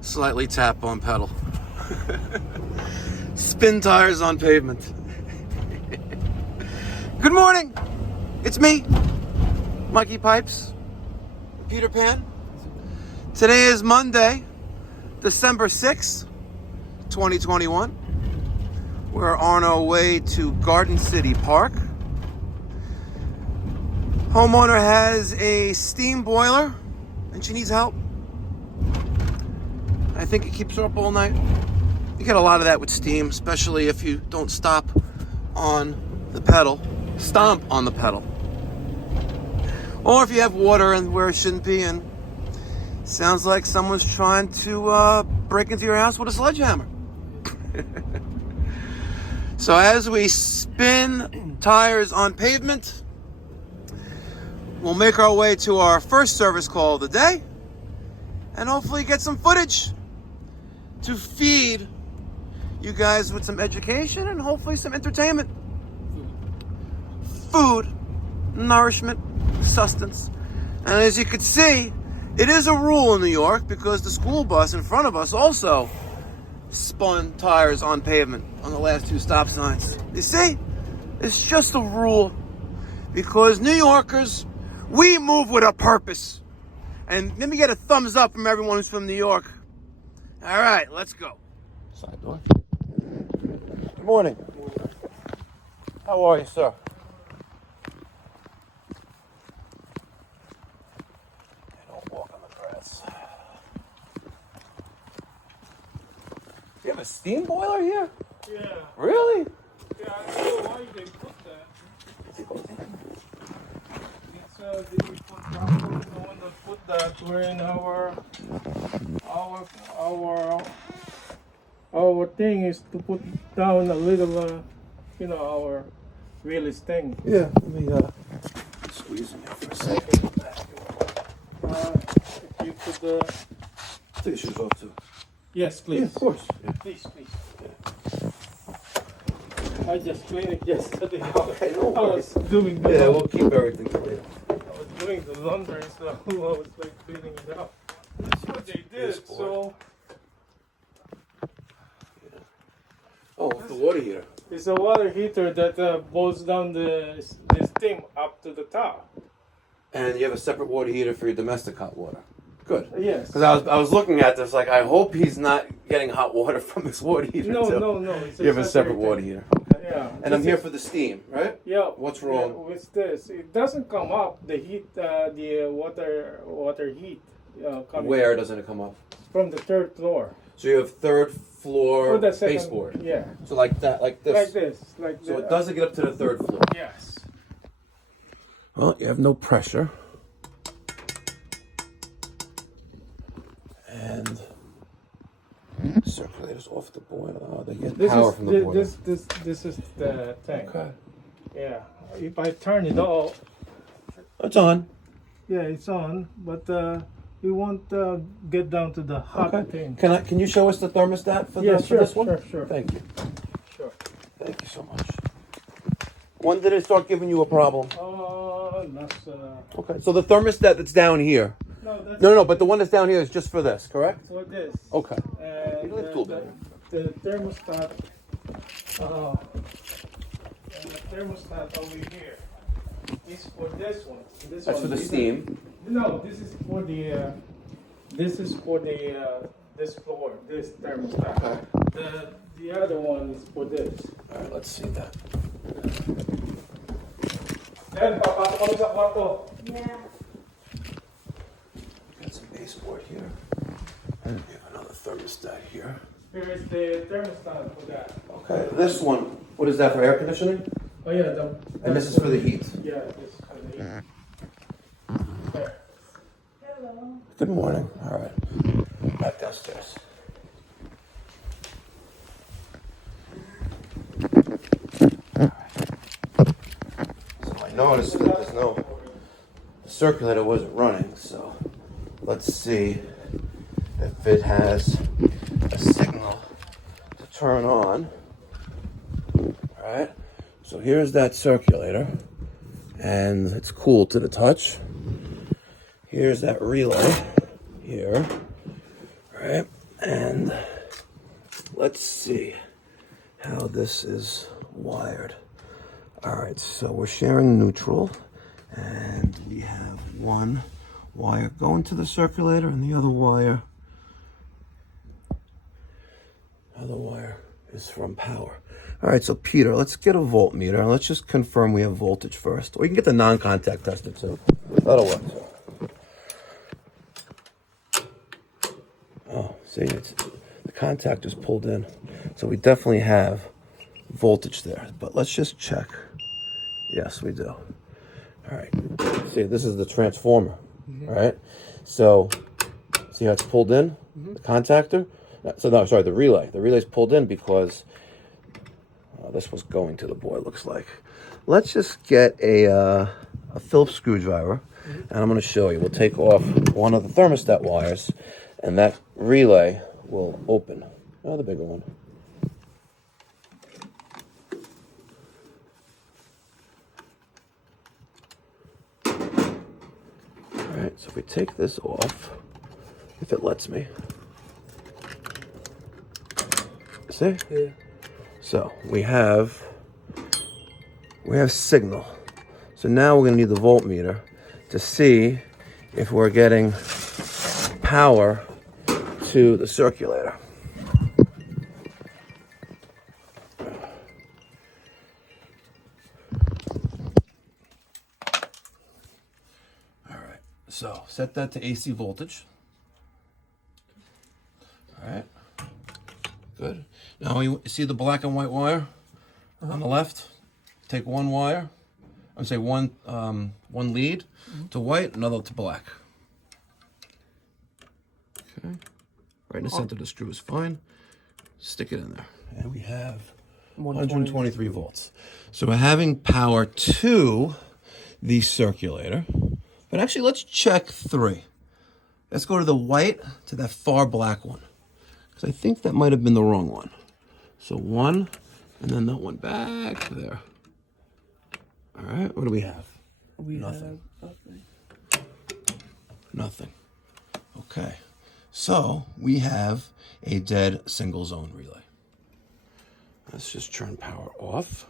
Slightly tap on pedal. Spin tires on pavement. Good morning. It's me, Mikey Pipes, Peter Pan. Today is Monday, December 6th, 2021. We're on our way to Garden City Park. Homeowner has a steam boiler and she needs help. I think it keeps her up all night. You get a lot of that with steam, especially if you don't stop on the pedal, stomp on the pedal. Or if you have water and where it shouldn't be, and sounds like someone's trying to break into your house with a sledgehammer. So as we spin tires on pavement, we'll make our way to our first service call of the day and hopefully get some footage to feed you guys with some education and hopefully some entertainment. Food, nourishment, sustenance. And as you can see, it is a rule in New York because the school bus in front of us also spun tires on pavement on the last two stop signs. You see, it's just a rule because New Yorkers, we move with a purpose. And let me get a thumbs up from everyone who's from New York. All right, let's go. Side door. Good morning. How are you, sir? Don't walk on the grass. You have a steam boiler here? Yeah. Really? Yeah, I don't know why they put that. It's the one that put that. We're in our thing is to put down a little, our wheelies thing. Yeah, let me squeeze in here for a second. If you could, Take your shoes off too. yes, please. Yeah, of course. Yeah. Please. I just cleaned it yesterday. Okay, no I worries. was doing the Yeah, we'll keep everything for later. I was doing the laundry, so I was like cleaning it up. That's what they did. So Oh, the water heater. it's a water heater that blows down this thing up to the top. And you have a separate water heater for your domestic hot water. Good. Yes. Because I was looking at this like, I hope he's not getting hot water from this water heater No. too. It's You have a separate thing. water heater. Yeah. And I'm here for the steam, right? Yeah. What's wrong? Yeah, with this, it doesn't come up. The heat, the water heat coming Where doesn't it come up? from the third floor. So you have third floor Or the second, baseboard. Yeah. So like that, like this. Like So the, it doesn't get up to the third floor. Yes. Well, you have no pressure. And circulators off the boiler. Oh, they get power from the boiler. This is the thing. Okay. Yeah. If I turn it off, It's on. yeah, it's on, but we won't get down to the hot thing. Can you show us the thermostat for, Yeah, for sure, this one? sure. Thank you. Sure. Thank you so much. When did it start giving you a problem? That's Okay. So the thermostat that's down here. no, that's No, but the one that's down here is just for this, correct? for this. Okay. And You don't have to do it. the thermostat, and the thermostat over here is for this one. This That's one. for the steam. No, this is for the. This is for the this floor, this thermostat. Okay. The other one is for this. All right, let's see that. Then papasok kami sa kwarto. Yeah. Got some baseboard here. And we have another thermostat here. Here is the thermostat for that. Okay. This one, what is that for air conditioning? Oh yeah, And this is for the heat. Yeah, this is for the heat. There. Hello. Good morning. All right. Back downstairs. All right. So I noticed that there's no the circulator wasn't running, so let's see if it has a signal to turn on. All right. So here's that circulator, and it's cool to the touch. Here's that relay here. All right, and let's see how this is wired. All right, so we're sharing neutral, and we have one wire going to the circulator and the other wire is from power. All right, so Peter, let's get a voltmeter and let's just confirm we have voltage first. Or you can get the non-contact tester too. That'll work too. Oh, see, the contact is pulled in. So we definitely have voltage there. But let's just check. Yes, we do. All right. See, this is the transformer, right? So, see how it's pulled in? The contactor? So, no, sorry, the relay. The relay's pulled in because this was going to the board, looks like. Let's just get a Phillips screwdriver, and I'm going to show you. We'll take off one of the thermostat wires, and that relay will open. Oh, the bigger one. All right, so if we take this off, if it lets me. See? Yeah. So we have signal. So now we're going to need the voltmeter to see if we're getting power to the circulator. All right. So set that to AC voltage. All right. Good. Now you see the black and white wire on the left? Take one wire, I would say one lead to white, another to black. Okay. Right in the center of the screw is fine. Stick it in there. And we have 123 volts. So we're having power to the circulator. But actually, let's check 3. Let's go to the white, to that far black one. Because I think that might have been the wrong one. So 1, and then that one back there. All right, what do we have? Nothing. Nothing. Okay, so we have a dead single zone relay. Let's just turn power off.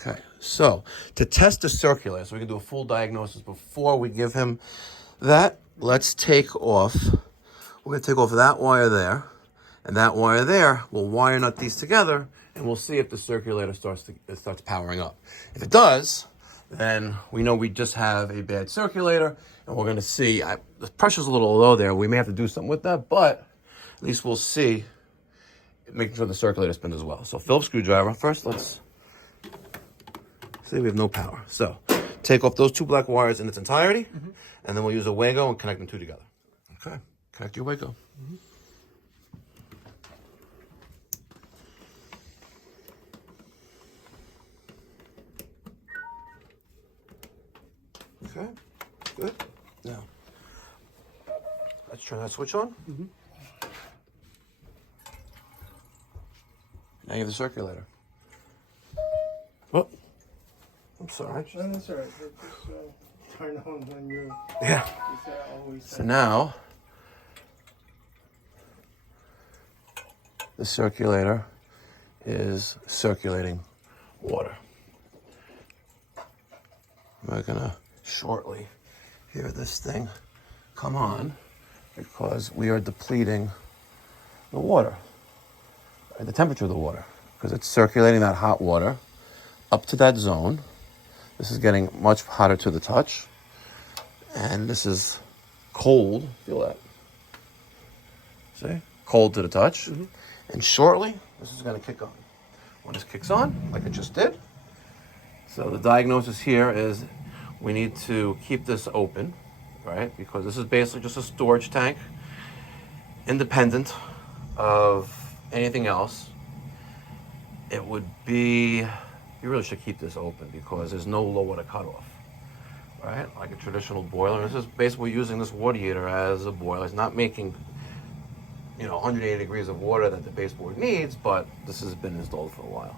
Okay, so to test the circulator, so we can do a full diagnosis before we give him that, let's take off. We're going to take off that wire there, and that wire there. We'll wire nut these together, and we'll see if the circulator starts powering up. If it does, then we know we just have a bad circulator, and we're going to see. The pressure's a little low there. We may have to do something with that, but at least we'll see, making sure the circulator spins as well. So Phillips screwdriver. First, let's see we have no power. So take off those 2 black wires in its entirety, and then we'll use a Wago and connect them 2 together. Okay, connect your Wago. Okay, good. Now, let's turn that switch on. Now you have the circulator. Oh, I'm sorry. No, that's all right. Just turn on when you're. Yeah. Always. So now, the circulator is circulating water. We're gonna shortly hear this thing come on because we are depleting the water, the temperature of the water, because it's circulating that hot water up to that zone. This is getting much hotter to the touch, and this is cold. Feel that? See? Cold to the touch. And shortly, this is going to kick on. When this kicks on, like it just did, so the diagnosis here is we need to keep this open, right? Because this is basically just a storage tank, independent of anything else. It would be, you really should keep this open because there's no low water cutoff, right? Like a traditional boiler. This is basically using this water heater as a boiler. It's not making, 180 degrees of water that the baseboard needs, but this has been installed for a while.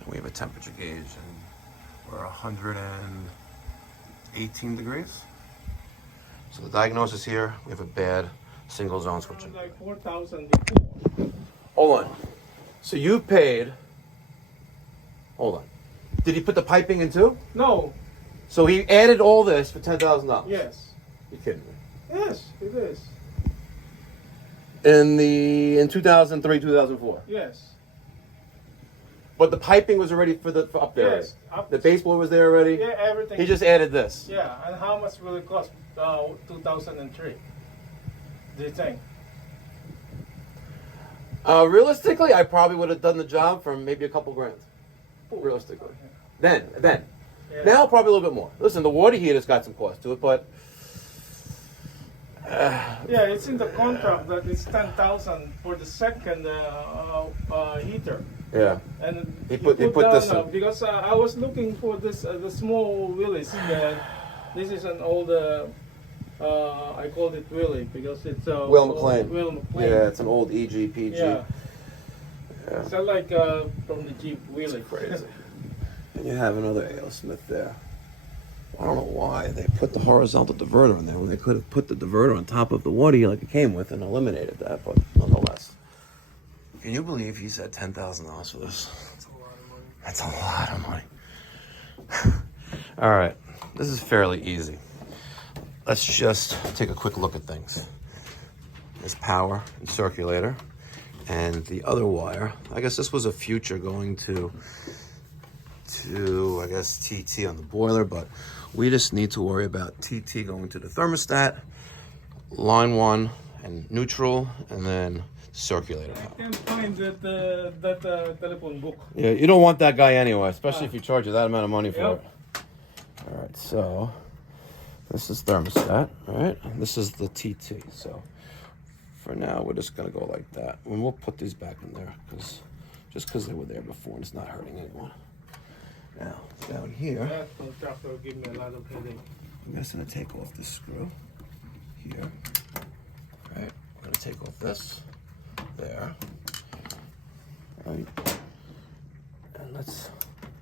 And we have a temperature gauge, and we're 118 degrees. So the diagnosis here, we have a bad single zone switching. Like 4,000 before. Hold on. So you paid. Hold on. Did he put the piping in too? No. So he added all this for $10,000. Yes. You kidding me? Yes, it is. In 2003, 2004. Yes. But the piping was already for up there. Yes. Right? The baseboard was there already. Yeah, everything. He just added this. Yeah, and how much will it cost? 2003. Do you think? Realistically, I probably would have done the job for maybe a couple grand. Realistically. Then. Yeah. Now, probably a little bit more. Listen, the water heater's got some cost to it, but... Yeah, it's in the contract that it's 10,000 for the second heater. Yeah. And He you put down, this in. because I was looking for this the small Willys. This is an old I called it Willie because it's Will McLean. Will McLean. Yeah, it's an old EGPG. Yeah. Yeah. It's not like from the Jeep Willie. Crazy. And you have another A.L. Smith there. I don't know why they put the horizontal diverter in there when they could have put the diverter on top of the water heater like it came with and eliminated that, but nonetheless. Can you believe he said $10,000 for this? That's a lot of money. All right, this is fairly easy. Let's just take a quick look at things. There's power and circulator, and the other wire. I guess this was a future going to I guess TT on the boiler, but we just need to worry about TT going to the thermostat, line 1 and neutral, and then circulator power. I can't find that telephone book. Yeah, you don't want that guy anyway, especially if you charge you that amount of money for Yep. it. All right, so this is thermostat, all right? And this is the TT. So for now, we're just gonna go like that. And we'll put these back in there because they were there before and it's not hurting anyone. Now, down here, That contractor will give me a lot of headache. I'm just gonna take off this screw here. All right, we're gonna take off this there. All right, and let's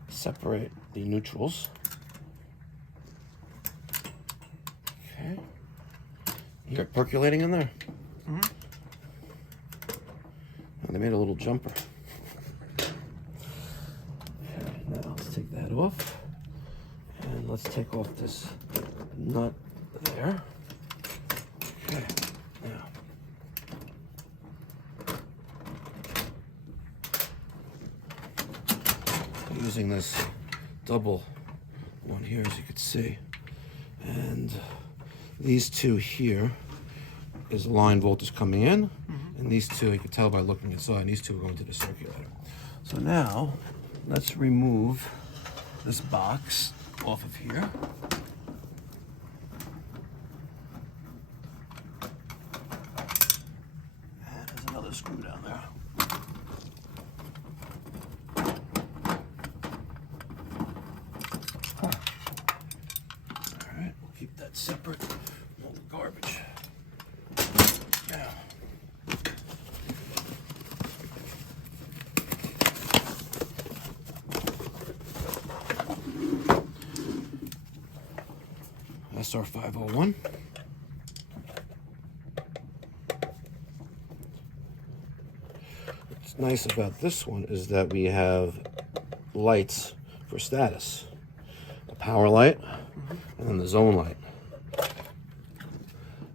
separate the neutrals. Okay, you got percolating in there. And they made a little jumper. Now let's take that off, and let's take off this nut there. Okay, now I'm using this double one here, as you can see, and these two here is line voltage coming in, and these two, you can tell by looking inside, these two are going to the circulator. So now let's remove this box off of here. And there's another screw down there. All right, we'll keep that separate from all the garbage. Now, SR 501. What's nice about this one is that we have lights for status. The power light and then the zone light.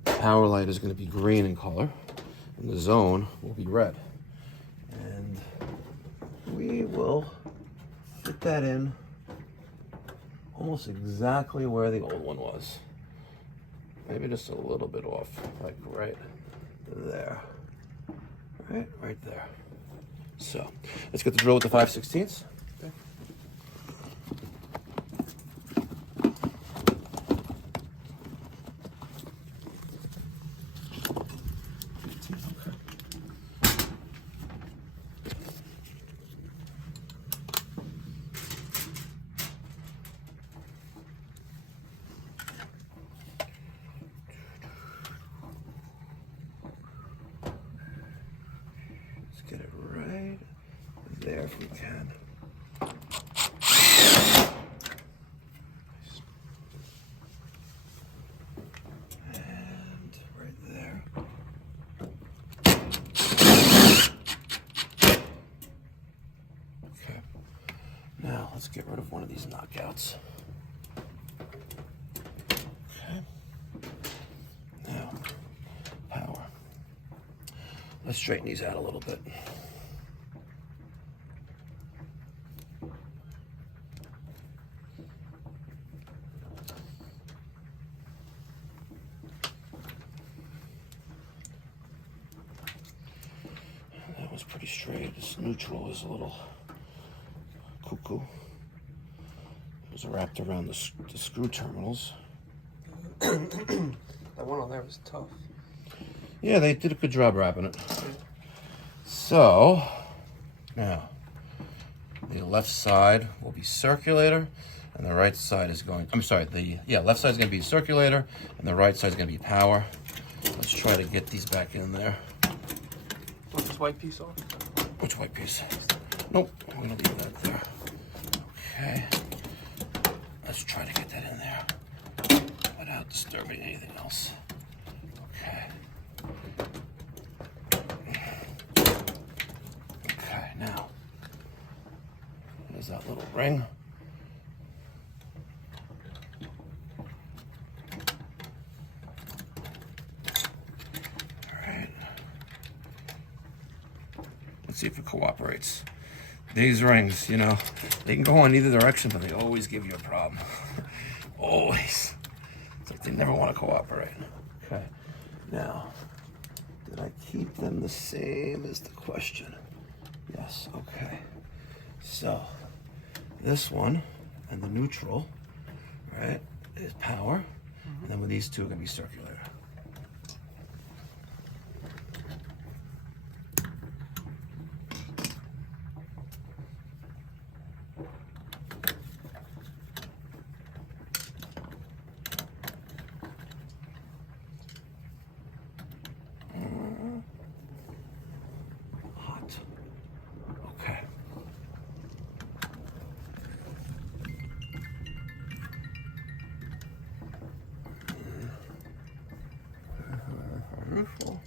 The power light is going to be green in color and the zone will be red. And we will fit that in almost exactly where the old one was. Maybe just a little bit off, like right there. Right there. So, let's get the drill with the 5/16. Okay. Get it right there if we can. Now, let's get rid of one of these knockouts. Okay. Now, power. Let's straighten these out a little bit. That was pretty straight. This neutral is a little cuckoo. It was wrapped around the screw terminals. That one on there was tough. Yeah, they did a good job wrapping it. So, now, the left side will be circulator, and the right side is going, I'm sorry, left side is going to be circulator, and the right side is going to be power. Let's try to get these back in there. Want this white piece off? Which white piece? Nope, I'm going to leave that there. Okay. Let's try to get that in there without disturbing anything else. Okay. Okay, now, there's that little ring. All right. Let's see if it cooperates. These rings, you know, they can go in either direction, but they always give you a problem. Always. It's like they never want to cooperate. Okay. Now, did I keep them the same is the question. Yes, okay. So, this one and the neutral, right, is power. And then with these two, are going to be circular. Hot. Okay. Neutral.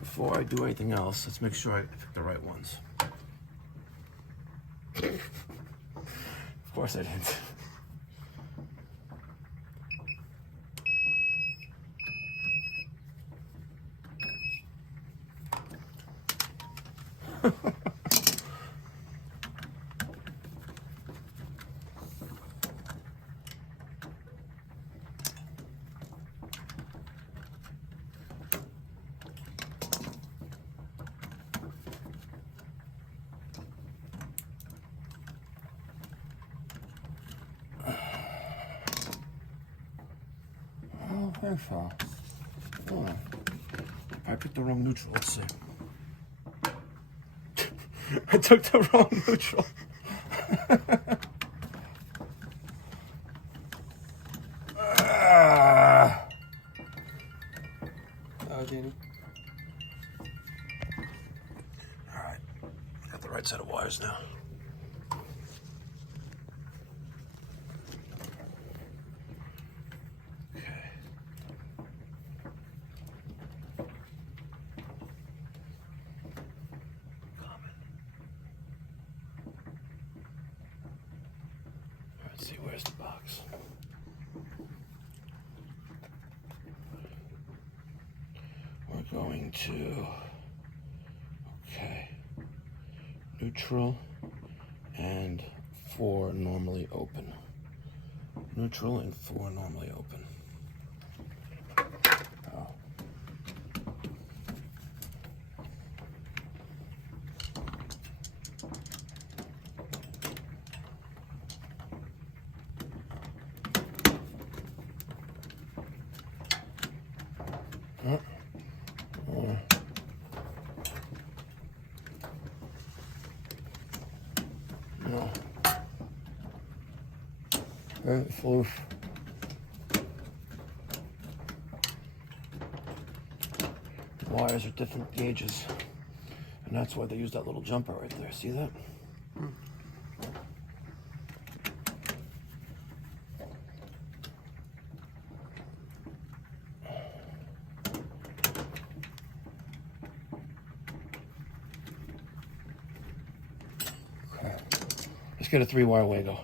Before I do anything else, let's make sure I pick the right ones. Of course I didn't. Oh, very far. Oh. I picked the wrong neutral. Let's see. I took the wrong neutral. Danny. All right, got the right set of wires now. Okay. Common. Let's see, where's the box? We're going to, okay, neutral and 4 normally open. Neutral and 4 normally open. Oh. No. Right, floof. Wires are different gauges. And that's why they use that little jumper right there. See that? Okay. Let's get a 3-wire Wago.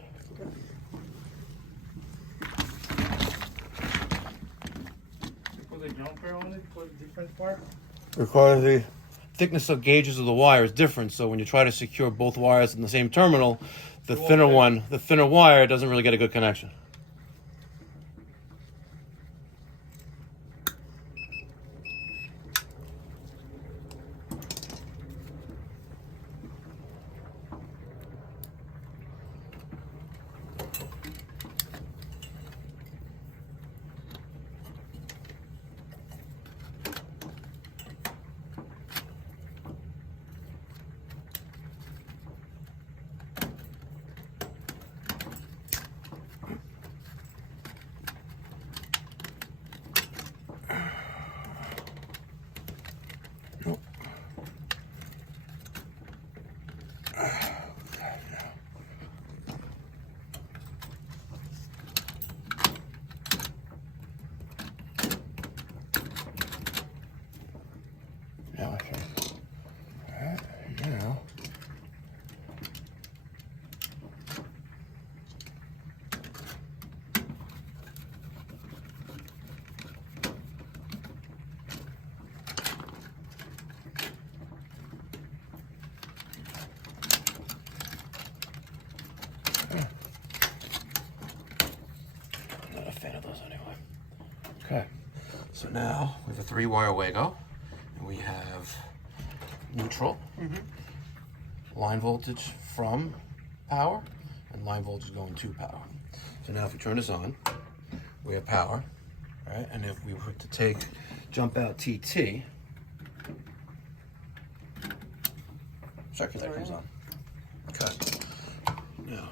Put a jumper on it for a different part. Because the thickness of gauges of the wire is different, so when you try to secure both wires in the same terminal, the thinner wire doesn't really get a good connection. Now, now. Not a fan of those anyway. Okay, so now we have a 3-wire Wago. We have neutral, line voltage from power, and line voltage going to power. So now if we turn this on, we have power, right? And if we were to jump out TT, circular comes on. Okay. Now,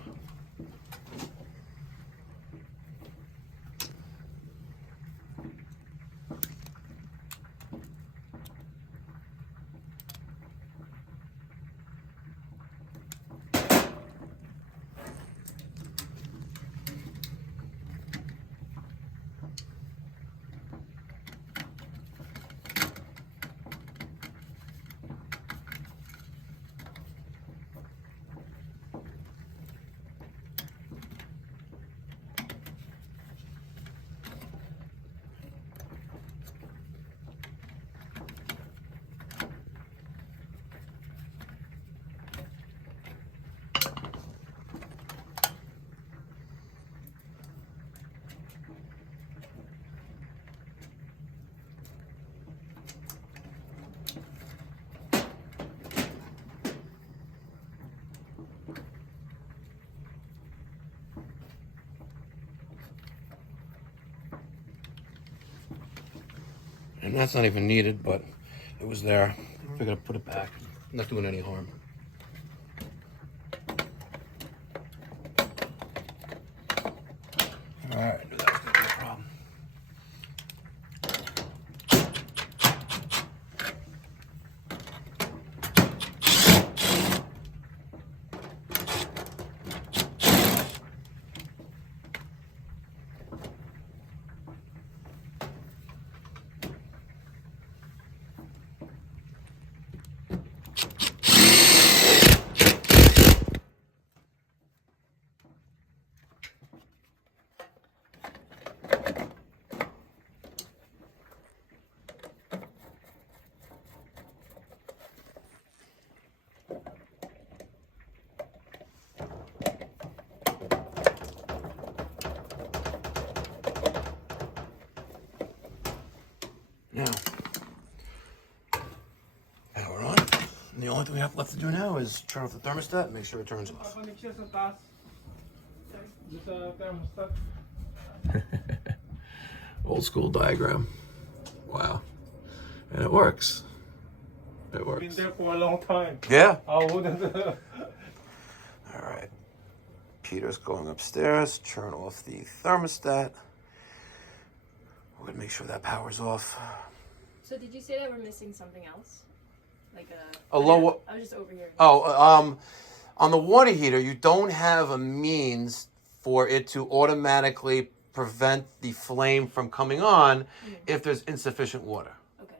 and that's not even needed, but it was there. Figured I'd put it back. Not doing any harm. All right, knew that was gonna be a problem. Now, power on. And the only thing we have left to do now is turn off the thermostat and make sure it turns off. Connection sa taas. Doon sa thermostat. Old school diagram. Wow. And it works. It works. Been there for a long time. Yeah. I wouldn't. All right. Peter's going upstairs. Turn off the thermostat. We're gonna make sure that power's off. So did you say that we're missing something else? Like A low. I was just over here. Oh, on the water heater, you don't have a means for it to automatically prevent the flame from coming on if there's insufficient water. Okay.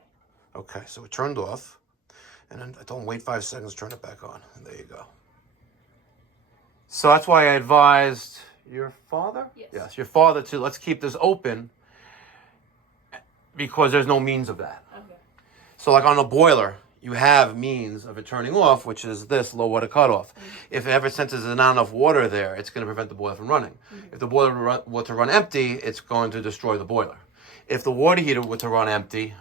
Okay, so it turned off. And then I told him wait 5 seconds, turn it back on. And there you go. So that's why I advised your father? Yes. Your father to let's keep this open because there's no means of that. Okay. So like on a boiler, you have means of it turning off, which is this low water cutoff. If it ever senses there's not enough water there, it's going to prevent the boiler from running. If the boiler were to run empty, it's going to destroy the boiler. If the water heater were to run empty,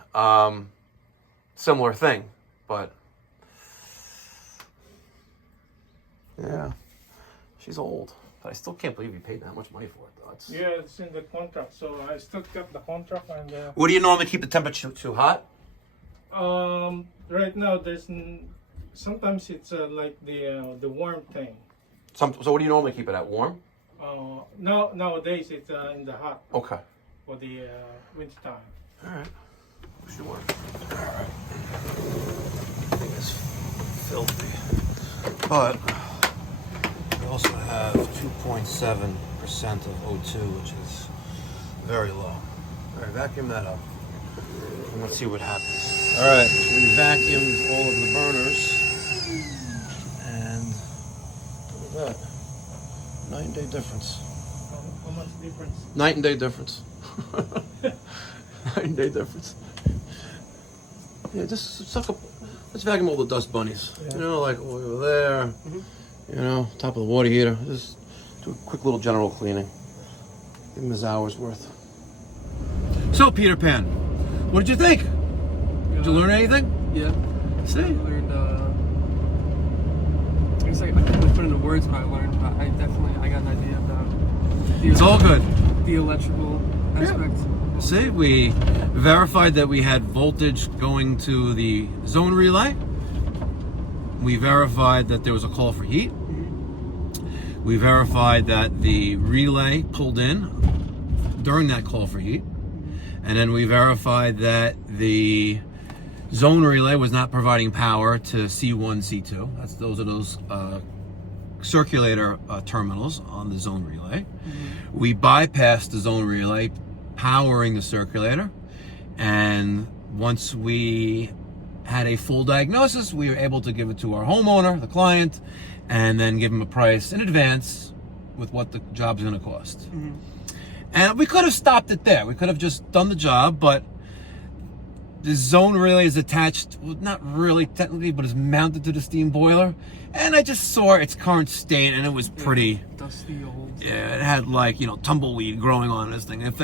similar thing. But yeah, she's old. But I still can't believe you paid that much money for it, though. Yeah, it's in the contract, so I still kept the contract. And What do you normally keep the temperature too hot? right now sometimes it's like the warm thing. So what do you normally keep it at? Warm? Nowadays it's in the hot Okay. for the winter time. All right. Sure. All right. Thing is filthy. But we also have 2.7% of O2, which is very low. All right, vacuum that up. And let's see what happens. All right, we vacuumed all of the burners. And look at that. 9-day difference. How much difference? Night and day difference. Night and day difference. Yeah, just suck up. Let's vacuum all the dust bunnies. Yeah. You know, like over there. You know, top of the water heater. Just do a quick little general cleaning. Give him his hour's worth. So, Peter Pan, what did you think? Did you learn anything? Yeah. See? I learned, I guess I can't really put into words what I learned, but I got an idea about It's all good. the electrical aspect. See, we verified that we had voltage going to the zone relay. We verified that there was a call for heat. We verified that the relay pulled in during that call for heat. And then we verified that the zone relay was not providing power to C1, C2. Those are those circulator terminals on the zone relay. We bypassed the zone relay, powering the circulator, and once we had a full diagnosis, we were able to give it to our homeowner, the client, and then give him a price in advance with what the job's going to cost. And we could have stopped it there. We could have just done the job, but the zone relay is attached, well, not really technically, but is mounted to the steam boiler. And I just saw its current state, and it was pretty Dusty old. Yeah, it had like, you know, tumbleweed growing on this thing. If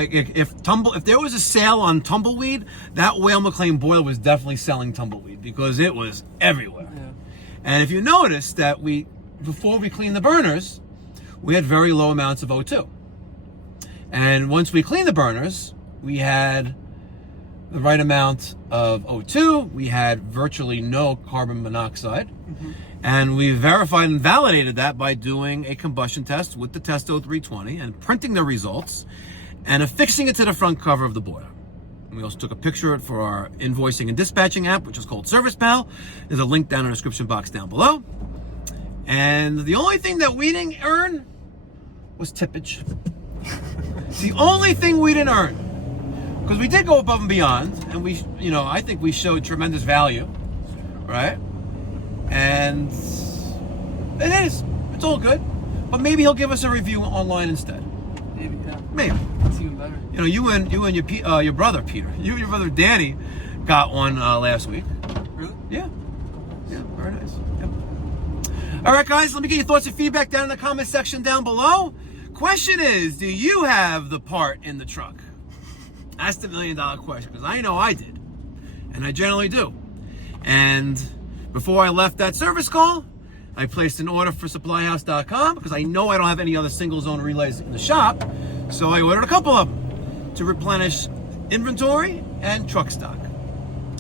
there was a sale on tumbleweed, that Whale McLean boiler was definitely selling tumbleweed because it was everywhere. Yeah. And if you notice that before we cleaned the burners, we had very low amounts of O2. And once we cleaned the burners, we had the right amount of O2. We had virtually no carbon monoxide. And we verified and validated that by doing a combustion test with the Testo 320 and printing the results and affixing it to the front cover of the boiler. And we also took a picture of it for our invoicing and dispatching app, which is called ServicePal. There's a link down in the description box down below. And the only thing that we didn't earn was tippage. The only thing we didn't earn. Because we did go above and beyond, and I think we showed tremendous value, right? And it's all good. But maybe he'll give us a review online instead. Maybe, yeah. Maybe. That's even better. You know, you and your brother Peter, you and your brother Danny, got one last week. Really? Yeah. Yeah, very nice. Yep. All right, guys, let me get your thoughts and feedback down in the comment section down below. Question is, do you have the part in the truck? That's the $1 million question, because I know I did, and I generally do. And before I left that service call, I placed an order for supplyhouse.com because I know I don't have any other single zone relays in the shop, so I ordered a couple of them to replenish inventory and truck stock.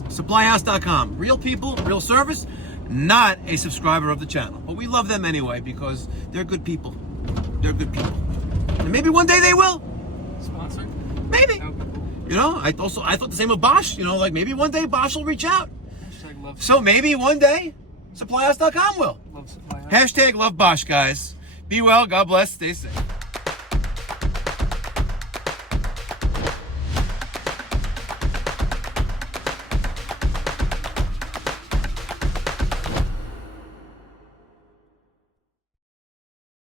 Supplyhouse.com, real people, real service, not a subscriber of the channel, but we love them anyway because they're good people. They're good people. And maybe one day they will. Sponsor? Maybe. That would be cool. You know, I thought the same of Bosch. You know, like maybe one day Bosch will reach out. Hashtag love, So maybe one day SupplyHouse.com will. love supply. Hashtag love Bosch, guys. Be well. God bless. Stay safe.